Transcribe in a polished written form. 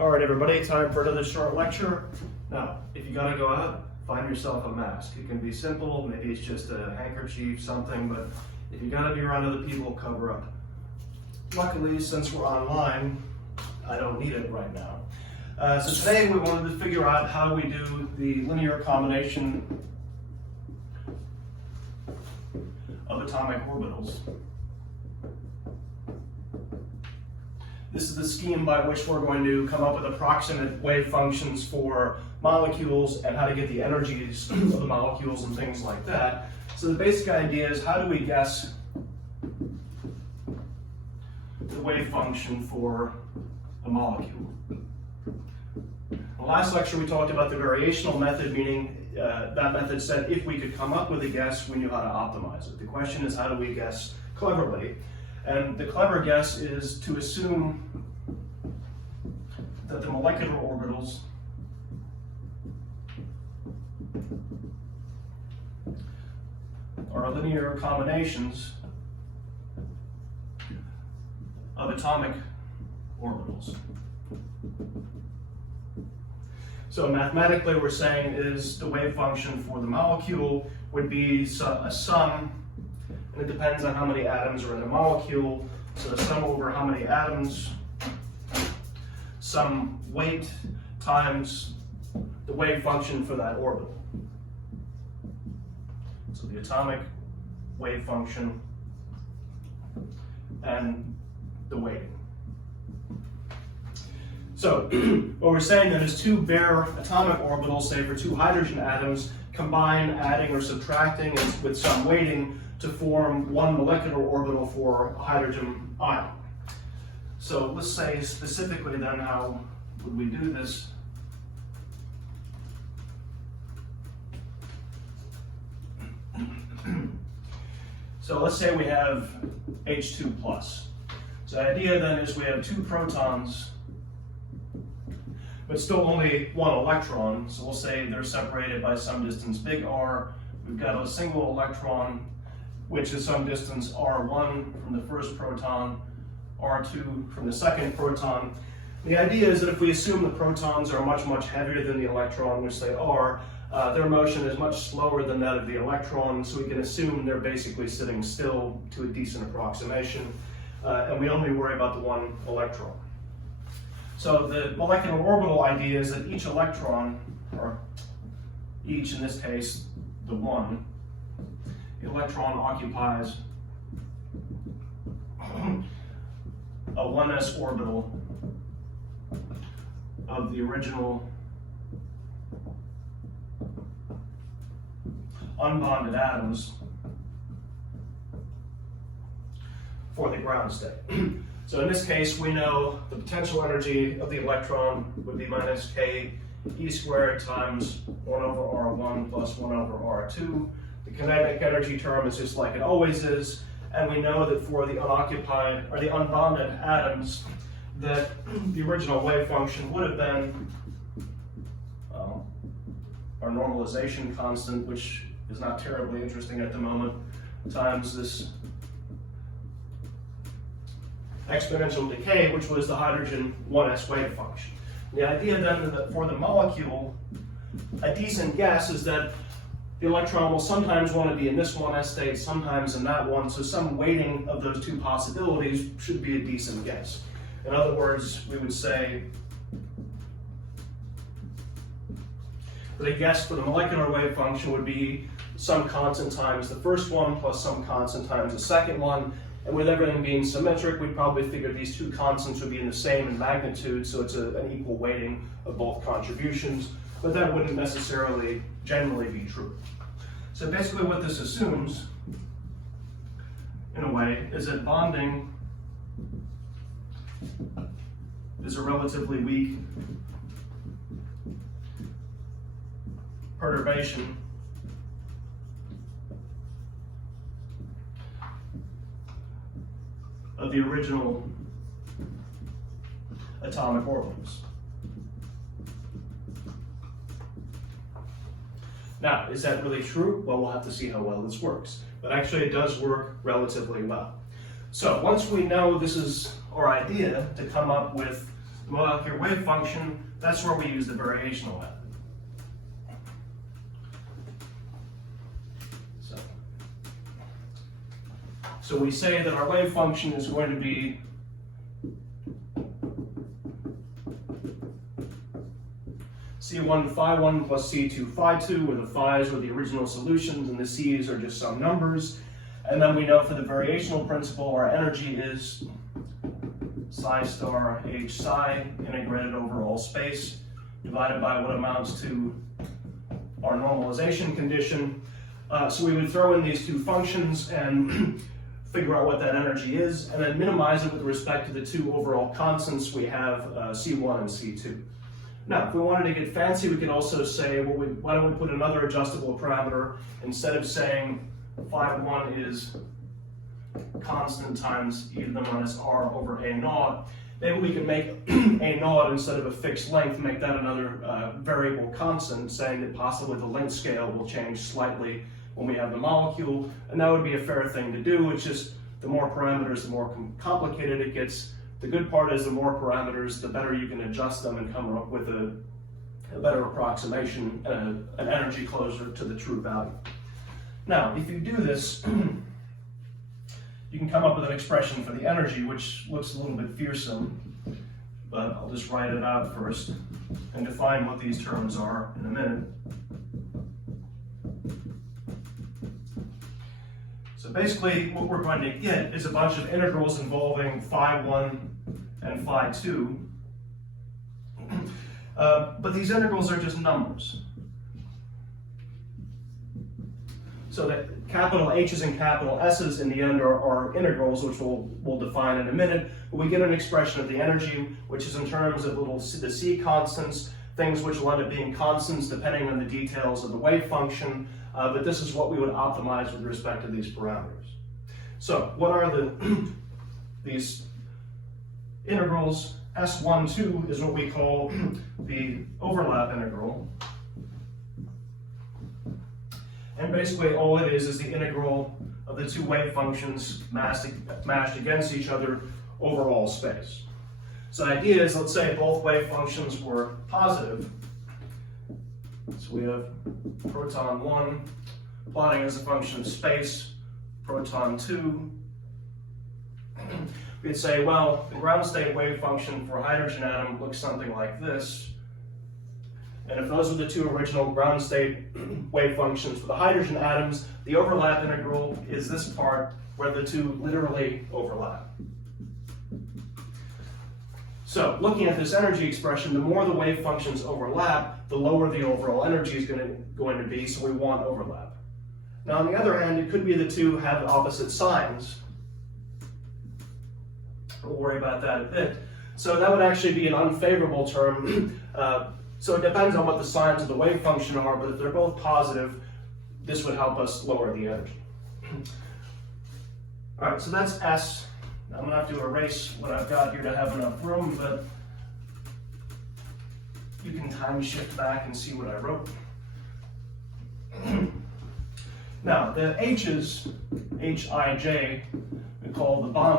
All right, everybody, time for another short lecture. Now, if you gotta go out, find yourself a mask. It can be simple, maybe it's just a handkerchief, something, but if you gotta be around other people, cover up. Luckily, since we're online, I don't need it right now. So today we wanted to figure out how we do the linear combination of atomic orbitals. This is the scheme by which we're going to come up with approximate wave functions for molecules and how to get the energies of the molecules and things like that. So the basic idea is, how do we guess the wave function for a molecule? In the last lecture we talked about the variational method, meaning that method said if we could come up with a guess, we knew how to optimize it. The question is, how do we guess cleverly? And the clever guess is to assume that the molecular orbitals are linear combinations of atomic orbitals. So mathematically, we're saying is the wave function for the molecule would be a sum. And it depends on how many atoms are in the molecule. So the sum over how many atoms, some weight times the wave function for that orbital. So the atomic wave function and the weighting. So what we're saying then is two bare atomic orbitals, say for two hydrogen atoms, combine, adding or subtracting with some weighting to form one molecular orbital for a hydrogen ion. So let's say specifically then, how would we do this? So let's say we have H2+. So the idea then is we have two protons, but still only one electron. So we'll say they're separated by some distance big R. We've got a single electron, which is some distance R1 from the first proton, R2 from the second proton. The idea is that if we assume the protons are much, much heavier than the electron, which they are, their motion is much slower than that of the electron, so we can assume they're basically sitting still to a decent approximation, and we only worry about the one electron. So the molecular orbital idea is that each electron, or each in this case, the one, the electron occupies a 1s orbital of the original unbonded atoms for the ground state. So in this case, we know the potential energy of the electron would be minus k e squared times 1 over r1 plus 1 over r2. The kinetic energy term is just like it always is, and we know that for the unoccupied or the unbonded atoms, that the original wave function would have been our normalization constant, which is not terribly interesting at the moment, times this exponential decay, which was the hydrogen 1s wave function. The idea then is that for the molecule, a decent guess is that the electron will sometimes want to be in this 1s state, sometimes in that one, so some weighting of those two possibilities should be a decent guess. In other words, we would say that a guess for the molecular wave function would be some constant times the first one plus some constant times the second one, and with everything being symmetric, we'd probably figure these two constants would be in the same in magnitude, so it's an equal weighting of both contributions, but that wouldn't necessarily generally be true. So basically what this assumes, in a way, is that bonding is a relatively weak perturbation of the original atomic orbitals. Now, is that really true? Well, we'll have to see how well this works. But actually it does work relatively well. So once we know this is our idea to come up with the molecular wave function, that's where we use the variational method. So we say that our wave function is going to be C1 phi1 plus C2 phi2, where the phi's are the original solutions and the c's are just some numbers. And then we know for the variational principle, our energy is psi star h psi integrated over all space, divided by what amounts to our normalization condition. So we would throw in these two functions and figure out what that energy is, and then minimize it with respect to the two overall constants we have, C1 and C2. Now, if we wanted to get fancy, we could also say, well, why don't we put another adjustable parameter? Instead of saying phi1 is constant times e to the minus r over a naught, maybe we could make a naught, instead of a fixed length, make that another variable constant, saying that possibly the length scale will change slightly when we have the molecule, and that would be a fair thing to do. It's just the more parameters, the more complicated it gets. The good part is the more parameters, the better you can adjust them and come up with a better approximation, an energy closer to the true value. Now, if you do this, you can come up with an expression for the energy, which looks a little bit fearsome, but I'll just write it out first and define what these terms are in a minute. So basically, what we're going to get is a bunch of integrals involving phi1 and phi2. But these integrals are just numbers. So that capital H's and capital S's in the end are integrals, which we'll define in a minute. But we get an expression of the energy, which is in terms of the C constants, things which will end up being constants depending on the details of the wave function. But this is what we would optimize with respect to these parameters. So what are these integrals? S12 is what we call the overlap integral. And basically all it is the integral of the two wave functions mashed against each other over all space. So the idea is, let's say both wave functions were positive. So we have proton 1 plotting as a function of space, proton 2. We'd say, well, the ground state wave function for a hydrogen atom looks something like this. And if those are the two original ground state wave functions for the hydrogen atoms, the overlap integral is this part where the two literally overlap. So, looking at this energy expression, the more the wave functions overlap, the lower the overall energy is going to be, so we want overlap. Now, on the other hand, it could be the two have opposite signs. We'll worry about that a bit. So that would actually be an unfavorable term. So it depends on what the signs of the wave function are, but if they're both positive, this would help us lower the energy. All right, so that's S. I'm going to have to erase what I've got here to have enough room, but you can time shift back and see what I wrote. Now, the H's, Hij, we call the bond